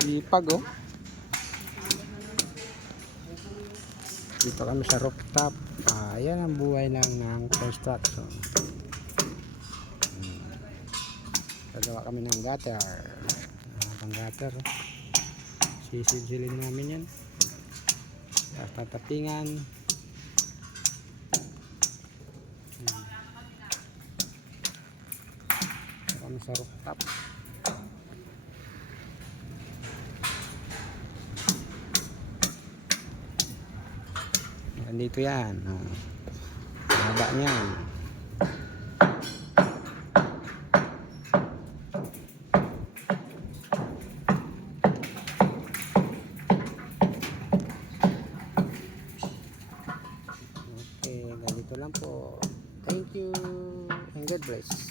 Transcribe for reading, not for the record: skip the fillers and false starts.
Sipag oh. Dito kami sa rooftop. Ayan ang buhay ng construction. Gagawa kami ng gutter. Pang gutter. Sisilin namin yan. Tapos tatapingan. Dito kami sa rooftop. Dito yan. Haba niyan. Okay, ganito lang po. Thank you and God bless.